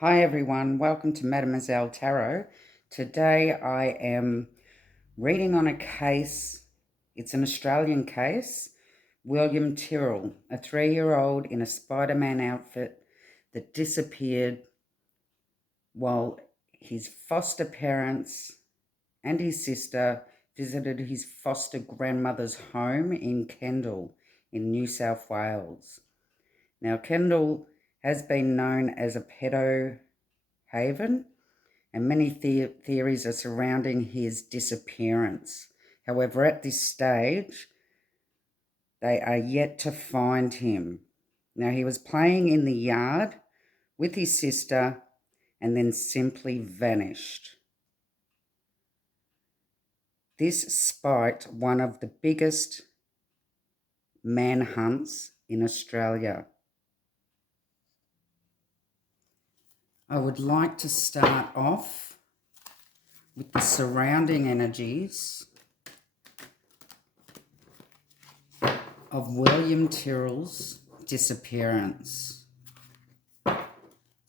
Hi everyone, welcome to Mademoiselle Tarot. Today I am reading on a case. It's an Australian case. William Tyrrell, a 3-year-old in a Spider-Man outfit that disappeared while his foster parents and his sister visited his foster grandmother's home in Kendal in New South Wales. Now, Kendal has been known as a pedo haven, and many theories are surrounding his disappearance. However, at this stage, they are yet to find him. Now, he was playing in the yard with his sister and then simply vanished. This spiked one of the biggest manhunts in Australia. I would like to start off with the surrounding energies of William Tyrrell's disappearance. The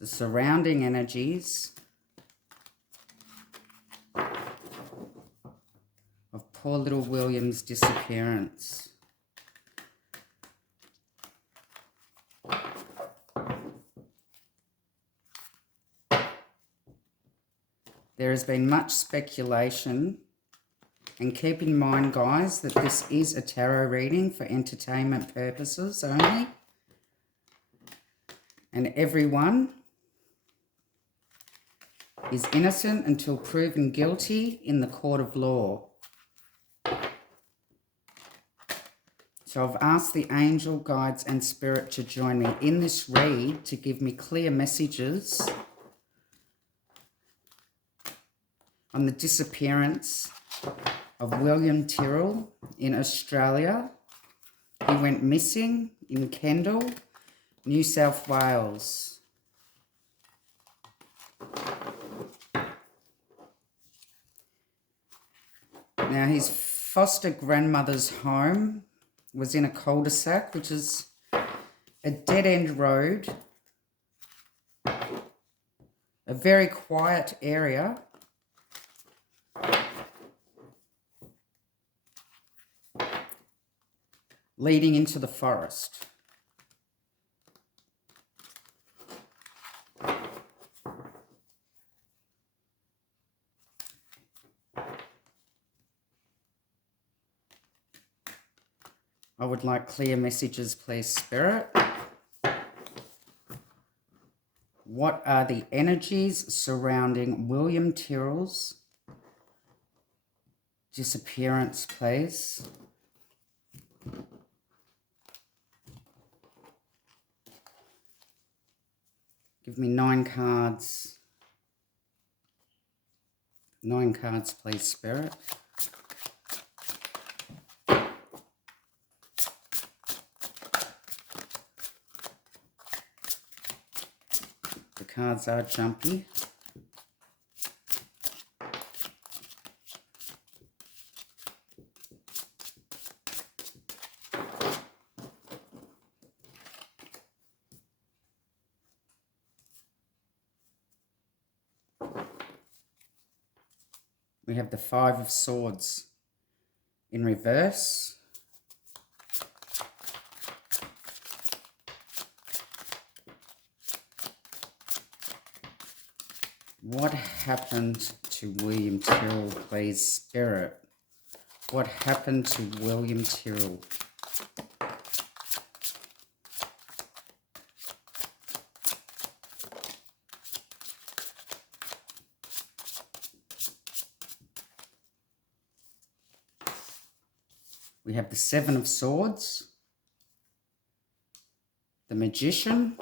surrounding energies of poor little William's disappearance. There has been much speculation, and keep in mind, guys, that this is a tarot reading for entertainment purposes only, and everyone is innocent until proven guilty in the court of law. So I've asked the angel guides and spirit to join me in this read to give me clear messages on the disappearance of William Tyrrell in Australia. He went missing in Kendal, New South Wales. Now, his foster grandmother's home was in a cul-de-sac, which is a dead-end road, a very quiet area, leading into the forest. I would like clear messages, please, Spirit. What are the energies surrounding William Tyrrell's disappearance, please? Give me 9 cards. 9 cards, please, Spirit. The cards are jumpy. We have the 5 of Swords in reverse. What happened to William Tyrrell, please, Spirit? What happened to William Tyrrell? We have the 7 of Swords, the Magician,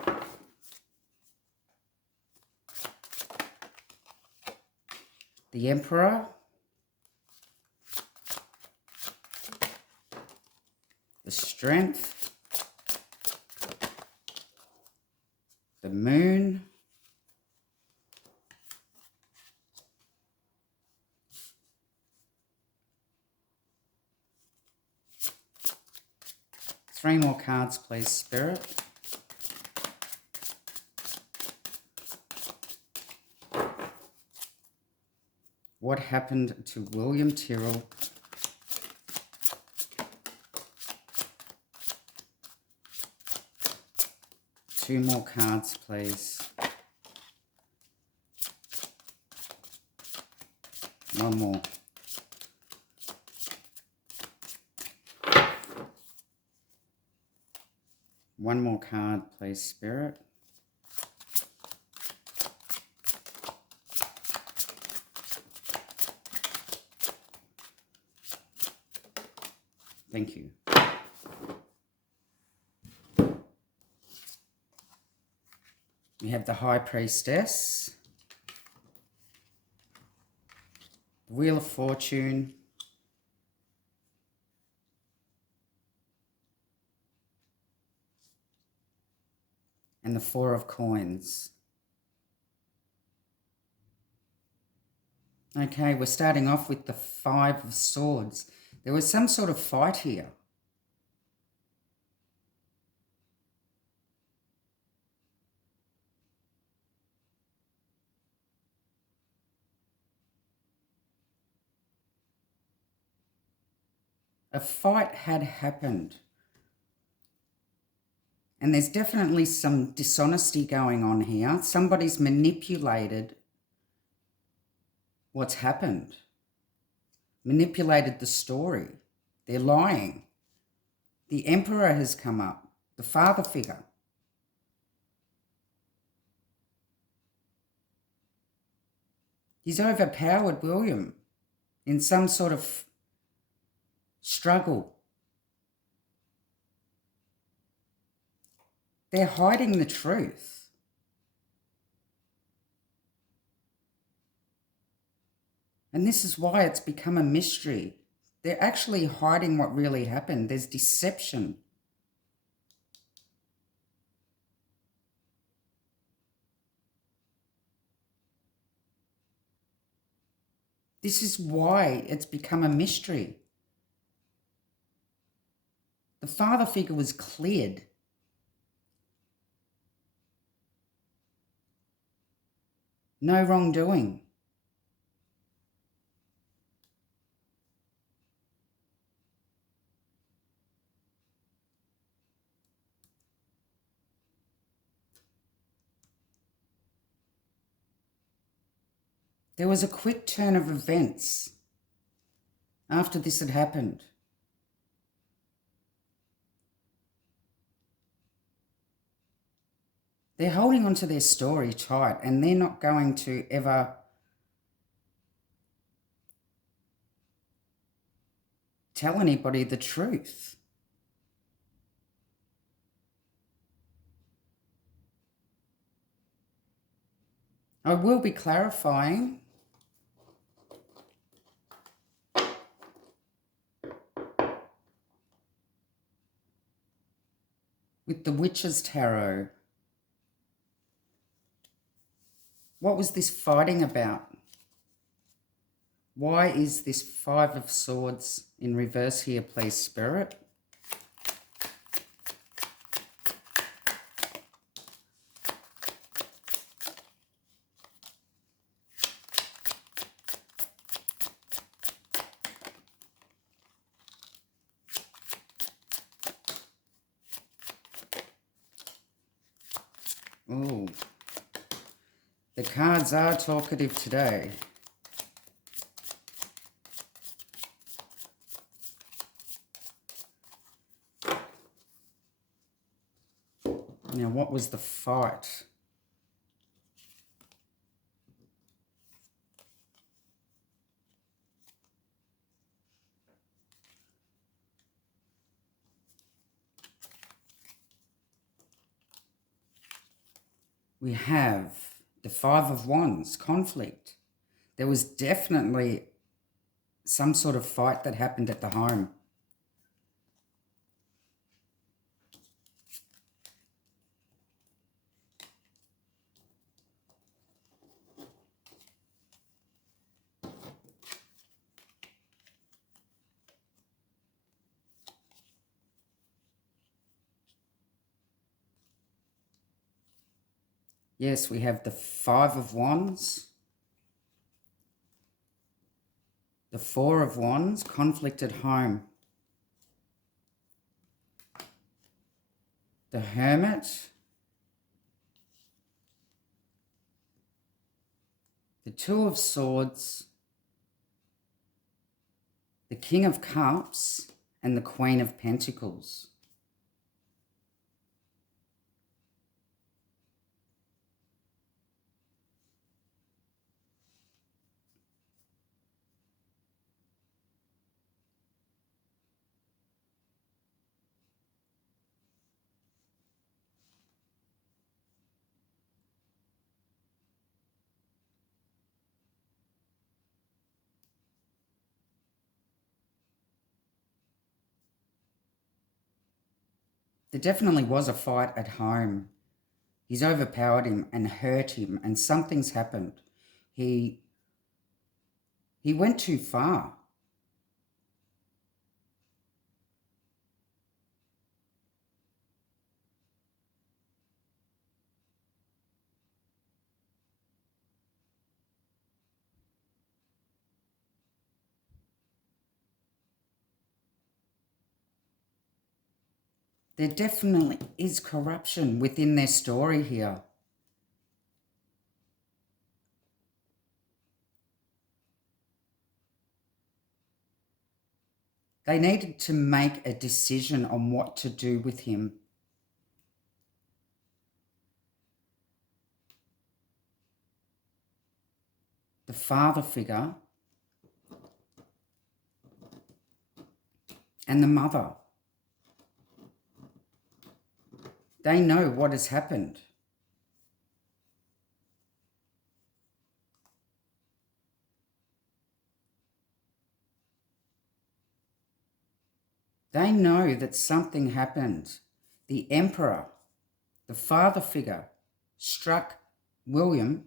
the Emperor, the Strength, the Moon, Three more cards, please, Spirit. What happened to William Tyrrell? Two more cards, please. One more. One more card, please, Spirit. Thank you. We have the High Priestess, the Wheel of Fortune, and the Four of Coins. Okay, we're starting off with the Five of Swords. There was some sort of fight here. A fight had happened. And there's definitely some dishonesty going on here. Somebody's manipulated what's happened, manipulated the story. They're lying. The Emperor has come up, the father figure. He's overpowered William in some sort of struggle. They're hiding the truth. And this is why it's become a mystery. They're actually hiding what really happened. There's deception. This is why it's become a mystery. The father figure was cleared. No wrongdoing. There was a quick turn of events after this had happened. They're holding on to their story tight, and they're not going to ever tell anybody the truth. I will be clarifying. With the Witch's Tarot. What was this fighting about? Why is this Five of Swords in reverse here, please, Spirit? Oh, the cards are talkative today. Now, what was the fight? We have the Five of Wands, conflict. There was definitely some sort of fight that happened at the home. Yes, we have the Five of Wands. The Four of Wands, conflict at home. The Hermit. The Two of Swords. The King of Cups and the Queen of Pentacles. There definitely was a fight at home. He's overpowered him and hurt him, and something's happened. He went too far. There definitely is corruption within their story here. They needed to make a decision on what to do with him. The father figure and the mother. They know what has happened. They know that something happened. The emperor, the father figure, struck William,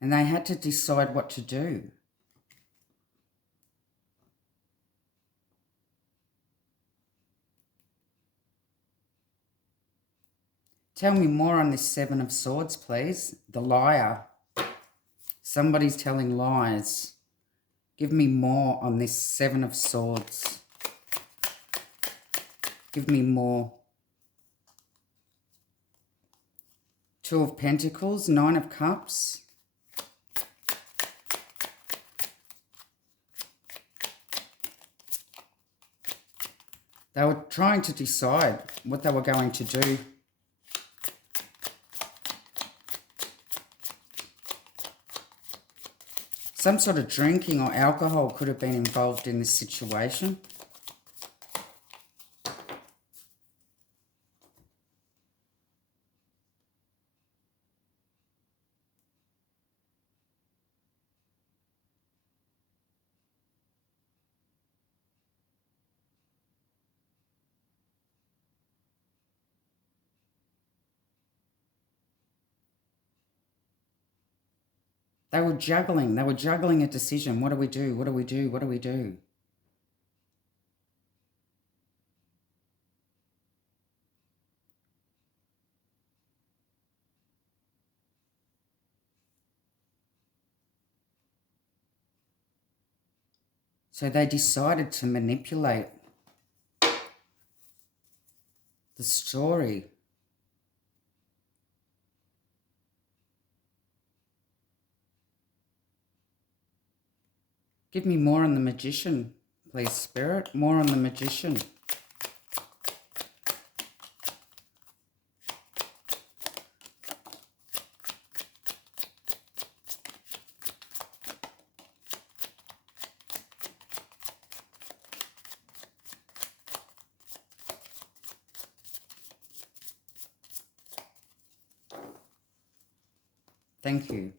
and they had to decide what to do. Tell me more on this Seven of Swords, please. The liar. Somebody's telling lies. Give me more on this Seven of Swords. Give me more. Two of Pentacles, Nine of Cups. They were trying to decide what they were going to do. Some sort of drinking or alcohol could have been involved in this situation. They were juggling. They were juggling a decision. What do we do? What do we do? What do we do? So they decided to manipulate the story. Give me more on the Magician, please, Spirit. More on the Magician. Thank you.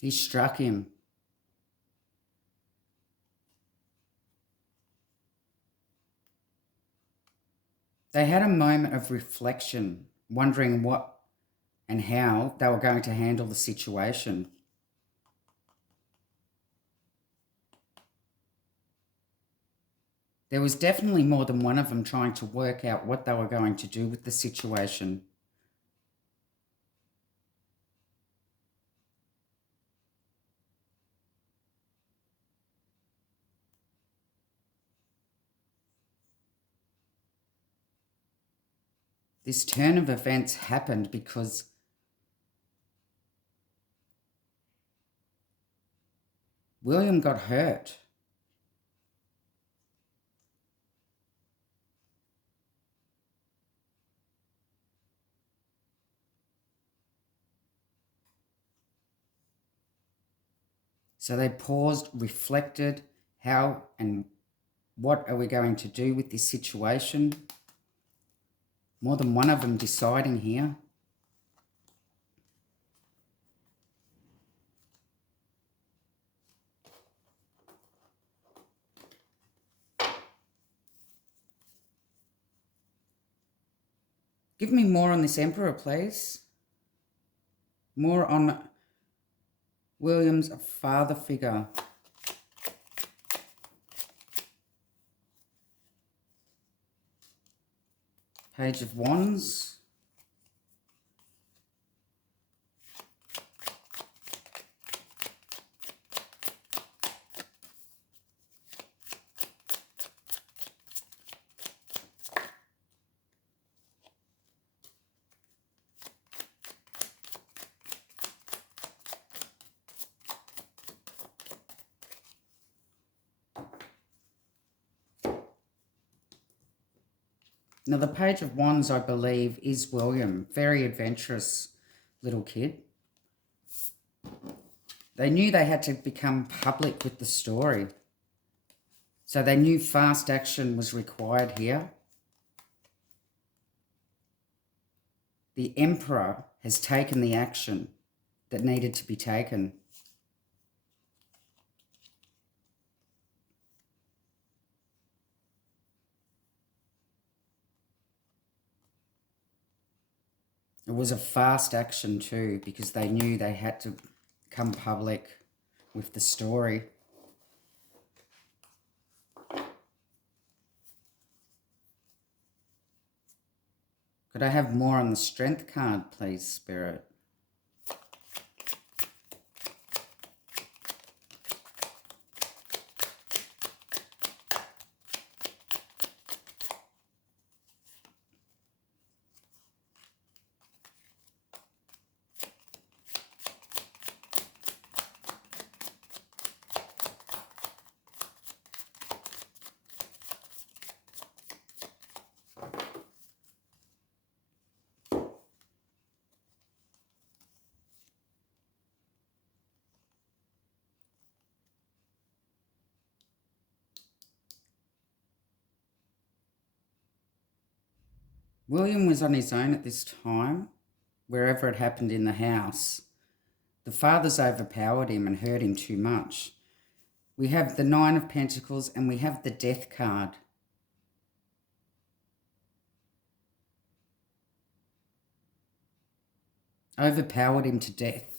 He struck him. They had a moment of reflection, wondering what and how they were going to handle the situation. There was definitely more than one of them trying to work out what they were going to do with the situation. This turn of events happened because William got hurt. So they paused, reflected, how and what are we going to do with this situation? More than one of them deciding here. Give me more on this Emperor, please. More on William's father figure. Page of Wands. Now, the Page of Wands, I believe, is William. Very adventurous little kid. They knew they had to become public with the story. So they knew fast action was required here. The Emperor has taken the action that needed to be taken. It was a fast action too, because they knew they had to come public with the story. Could I have more on the Strength card, please, Spirit? William was on his own at this time, wherever it happened in the house. The fathers overpowered him and hurt him too much. We have the Nine of Pentacles and we have the Death card. Overpowered him to death.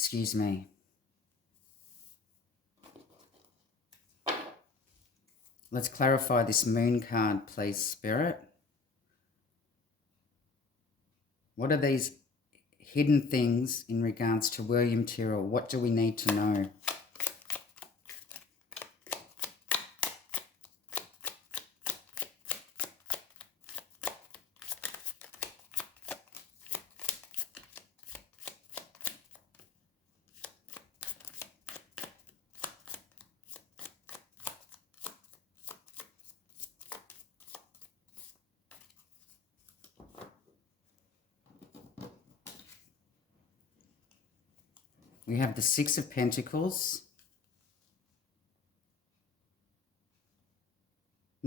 Excuse me. Let's clarify this Moon card, please, Spirit. What are these hidden things in regards to William Tyrrell? What do we need to know? We have the Six of Pentacles,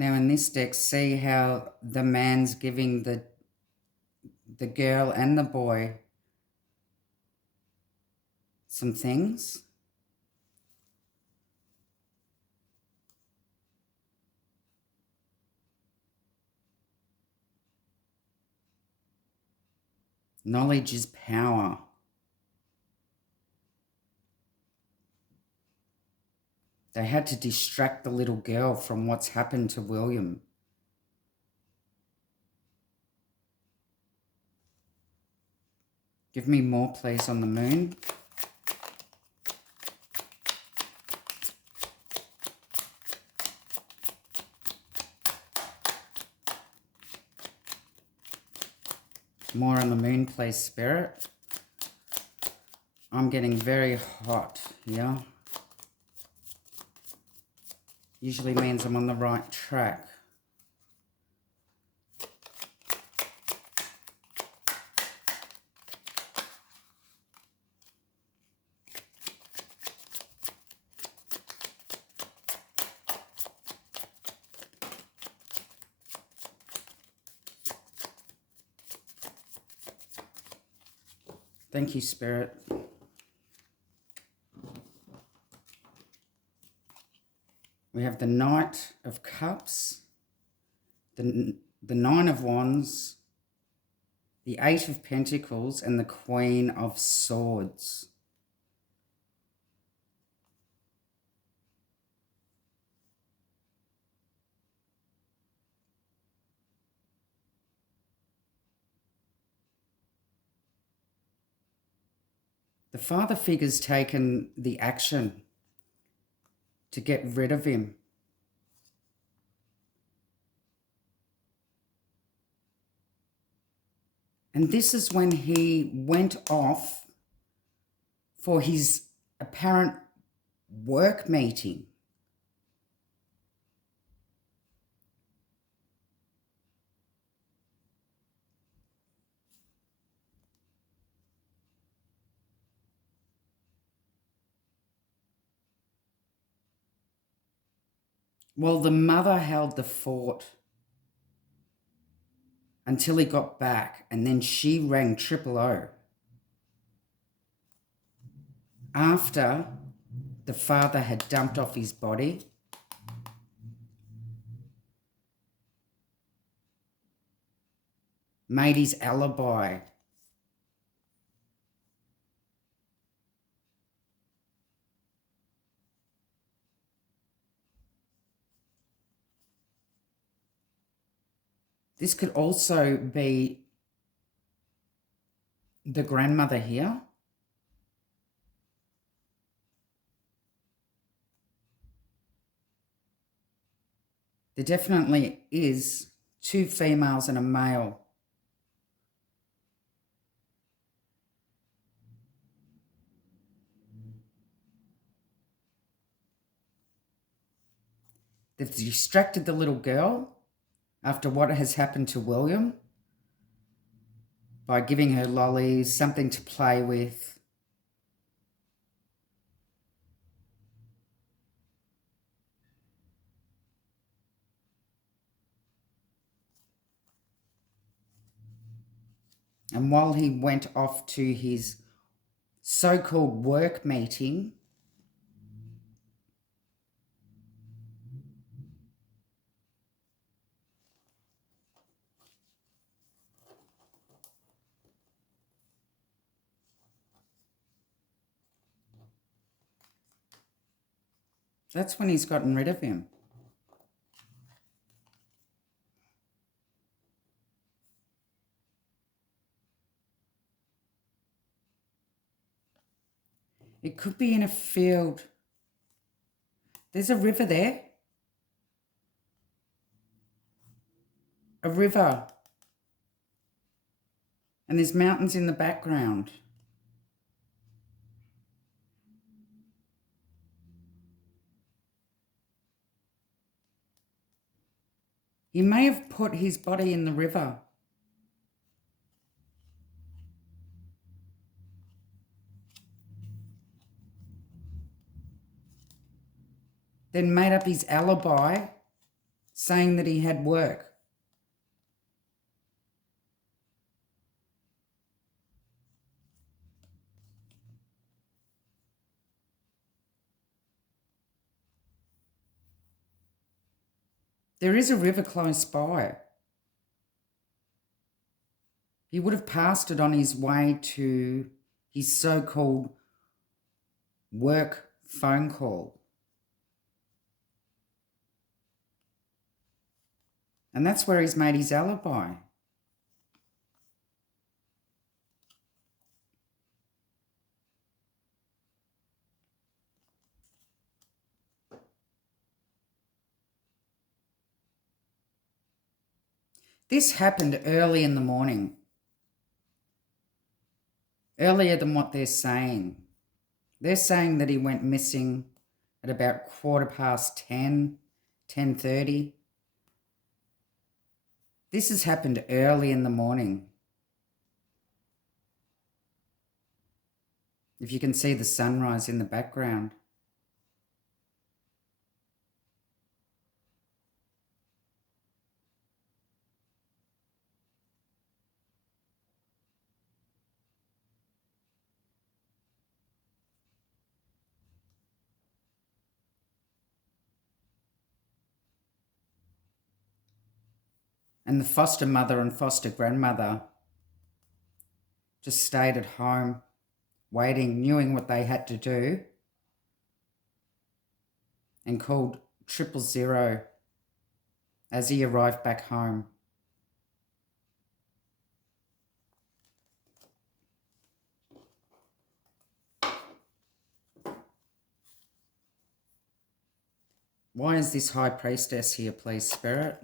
Now in this deck, see how the man's giving the girl and the boy some things. Knowledge is power. They had to distract the little girl from what's happened to William. Give me more, please, on the moon. More on the moon, please, Spirit. I'm getting very hot here. Usually means I'm on the right track. Thank you, Spirit. We have the Knight of Cups, the Nine of Wands, the Eight of Pentacles, and the Queen of Swords. The father figure's taken the action to get rid of him. And this is when he went off for his apparent work meeting. Well, the mother held the fort until he got back, and then she rang 000 after the father had dumped off his body. Made his alibi. This could also be the grandmother here. There definitely is 2 females and a male. They've distracted the little girl after what has happened to William by giving her lollies, something to play with. And while he went off to his so-called work meeting, that's when he's gotten rid of him. It could be in a field. There's a river there. A river. And there's mountains in the background. He may have put his body in the river. Then made up his alibi saying that he had work. There is a river close by. He would have passed it on his way to his so-called work phone call. And that's where he's made his alibi. This happened early in the morning, earlier than what they're saying. They're saying that he went missing at about 10:15, 10:30. This has happened early in the morning. If you can see the sunrise in the background. And the foster mother and foster grandmother just stayed at home, waiting, knowing what they had to do, and called 000 as he arrived back home. Why is this high priestess here, please, Spirit?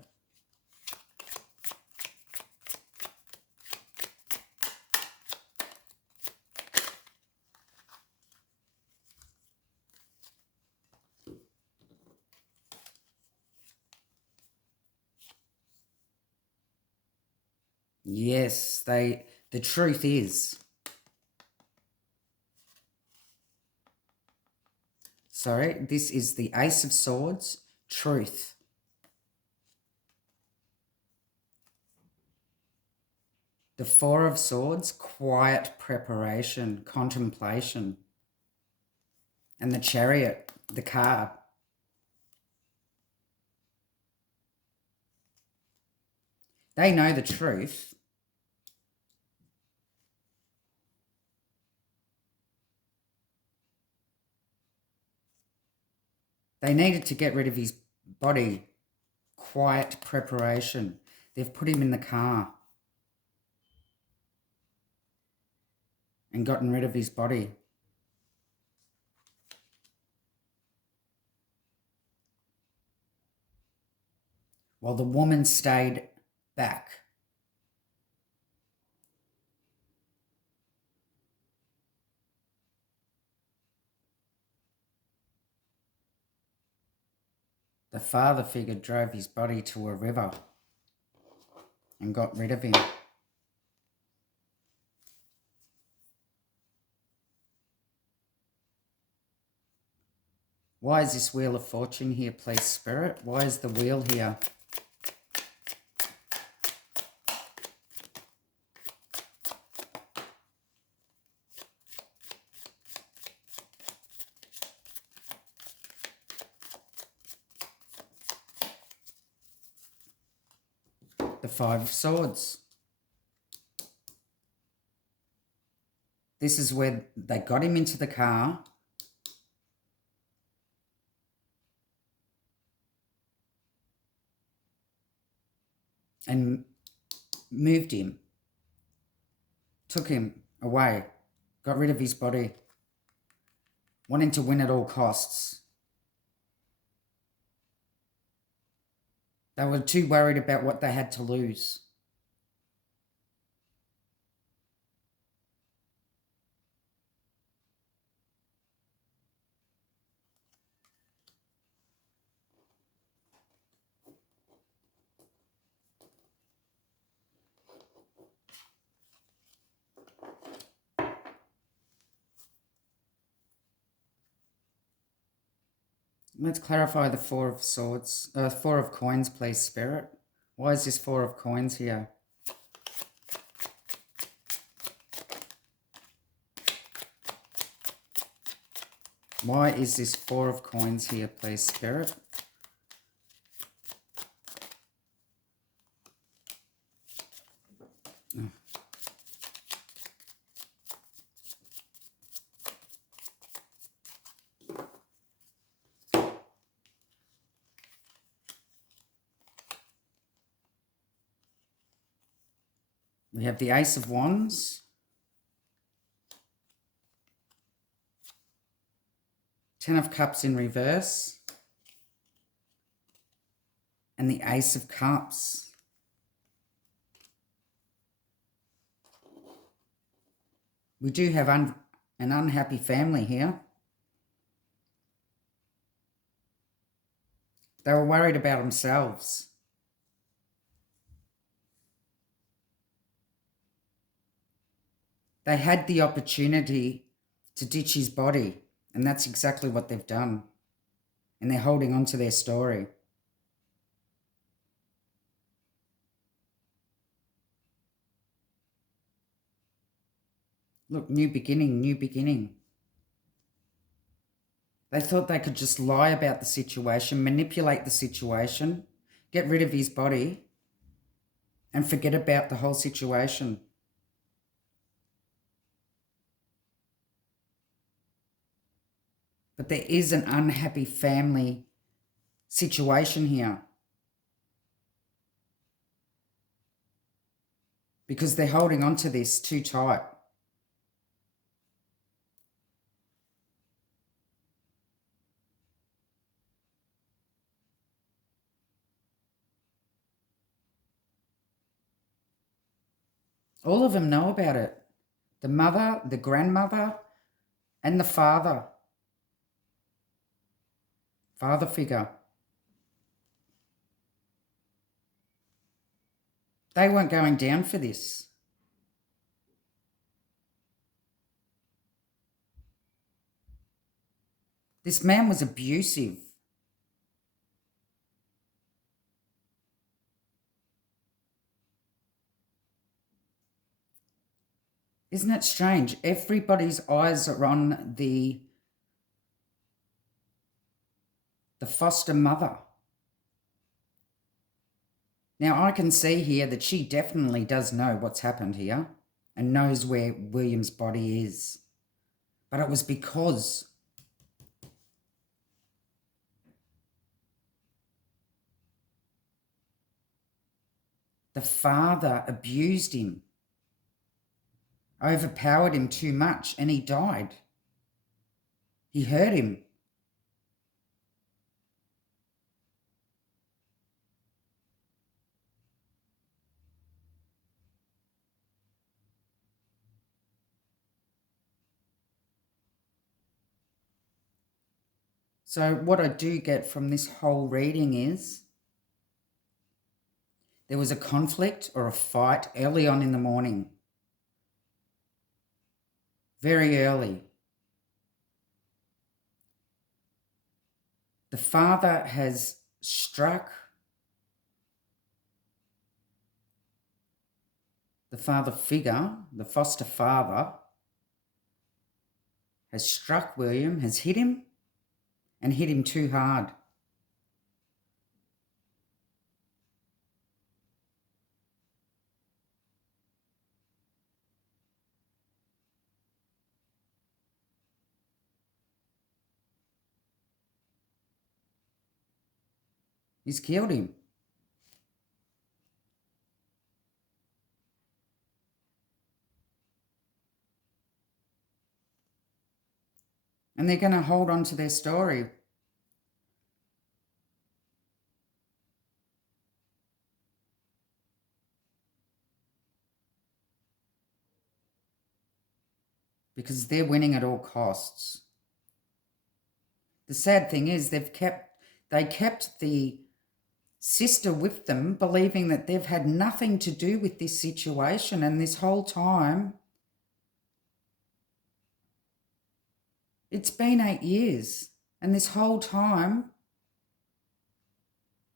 Yes, the truth is. Sorry, this is the Ace of Swords, truth. The Four of Swords, quiet preparation, contemplation. And the Chariot, the car. They know the truth. They needed to get rid of his body. Quiet preparation. They've put him in the car and gotten rid of his body. While the woman stayed back. The father figure drove his body to a river and got rid of him. Why is this Wheel of Fortune here, please, Spirit? Why is the wheel here? The Five of Swords. This is where they got him into the car. And moved him. Took him away. Got rid of his body. Wanting to win at all costs. They were too worried about what they had to lose. Let's clarify the Four of Swords, Four of Coins, please, Spirit. Why is this Four of Coins here? Why is this Four of Coins here, please, Spirit? Oh. We have the Ace of Wands, Ten of Cups in reverse, and the Ace of Cups. We do have an unhappy family here. They were worried about themselves. They had the opportunity to ditch his body, and that's exactly what they've done. And they're holding on to their story. Look, new beginning, new beginning. They thought they could just lie about the situation, manipulate the situation, get rid of his body, and forget about the whole situation. But there is an unhappy family situation here. Because they're holding on to this too tight. All of them know about it. The mother, the grandmother, and the father. Father figure. They weren't going down for this. This man was abusive. Isn't it strange? Everybody's eyes are on the foster mother. Now, I can see here that she definitely does know what's happened here and knows where William's body is. But it was because the father abused him, overpowered him too much, and he died. He hurt him. So what I do get from this whole reading is there was a conflict or a fight early on in the morning. Very early. The father has struck the father figure, the foster father, has struck William, has hit him, and hit him too hard. He's killed him. And they're going to hold on to their story. Because they're winning at all costs. The sad thing is they kept the sister with them, believing that they've had nothing to do with this situation, and this whole time it's been 8 years. And this whole time,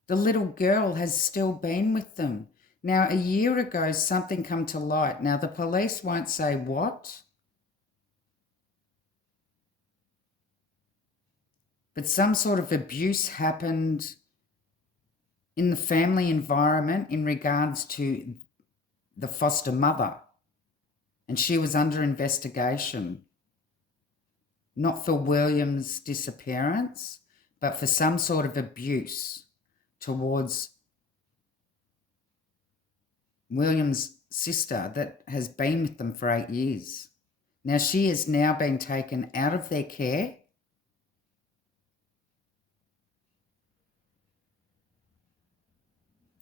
the little girl has still been with them. Now, a year ago, something come to light. Now, the police won't say what, but some sort of abuse happened in the family environment in regards to the foster mother. And she was under investigation, not for William's disappearance, but for some sort of abuse towards William's sister that has been with them for 8 years. Now, she has now been taken out of their care.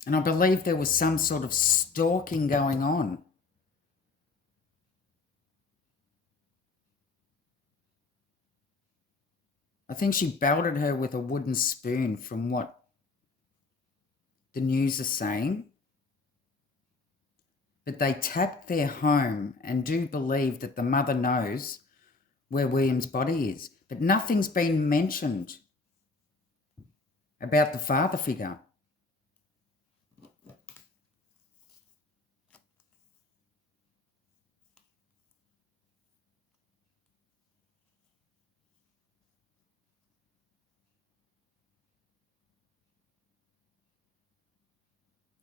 And I believe there was some sort of stalking going on. I think she belted her with a wooden spoon from what the news is saying. But they tapped their home and do believe that the mother knows where William's body is. But nothing's been mentioned about the father figure.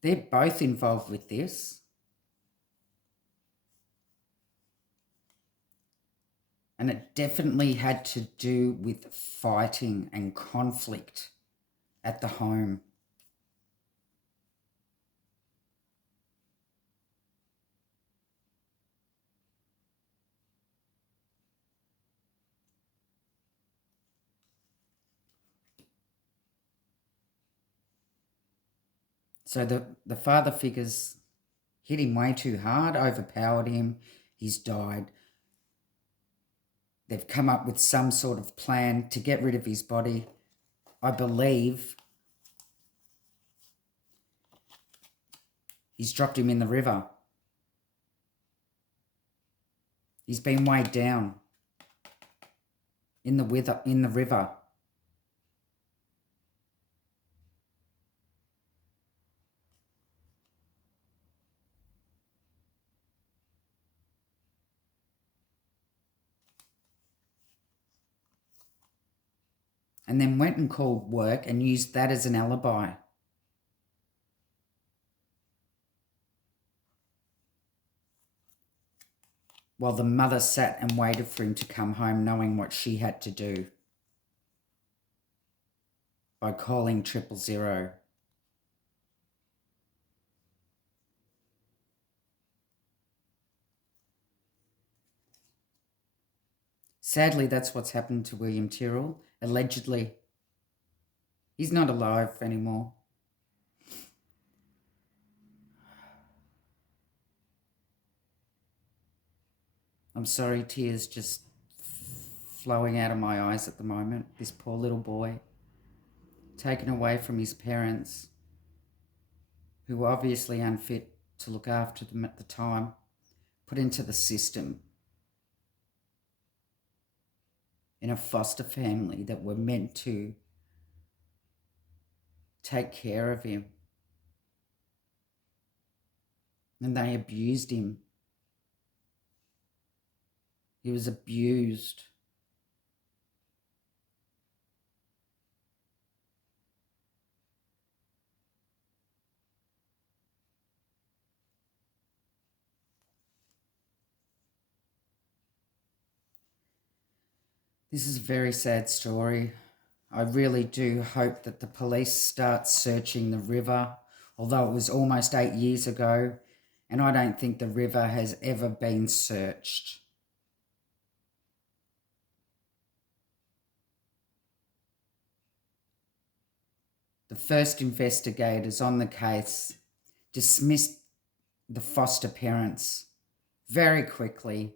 They're both involved with this. And it definitely had to do with fighting and conflict at the home. So the father figures hit him way too hard, overpowered him, he's died. They've come up with some sort of plan to get rid of his body. I believe he's dropped him in the river. He's been weighed down in the river. And then went and called work and used that as an alibi. While the mother sat and waited for him to come home, knowing what she had to do by calling 000. Sadly, that's what's happened to William Tyrrell, allegedly. He's not alive anymore. I'm sorry, tears just flowing out of my eyes at the moment. This poor little boy, taken away from his parents, who were obviously unfit to look after them at the time, put into the system in a foster family that were meant to take care of him. And they abused him. He was abused. This is a very sad story. I really do hope that the police start searching the river, although it was almost 8 years ago, and I don't think the river has ever been searched. The first investigators on the case dismissed the foster parents very quickly,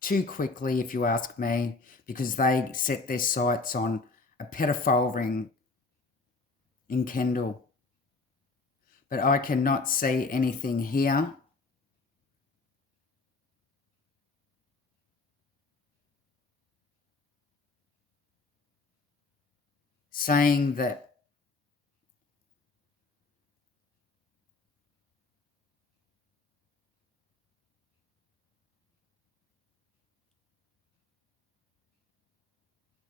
too quickly if you ask me, because they set their sights on a pedophile ring in Kendall. But I cannot see anything here saying that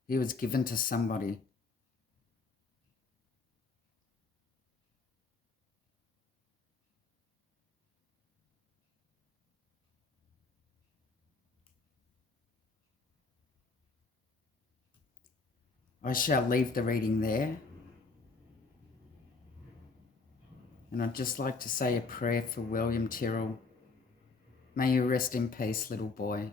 he was given to somebody. I shall leave the reading there. And I'd just like to say a prayer for William Tyrrell. May you rest in peace, little boy.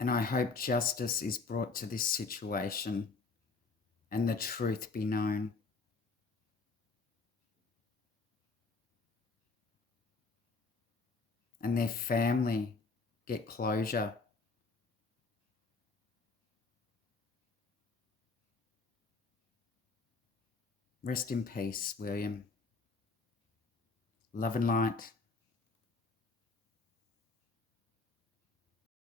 And I hope justice is brought to this situation and the truth be known. And their family get closure. Rest in peace, William. Love and light.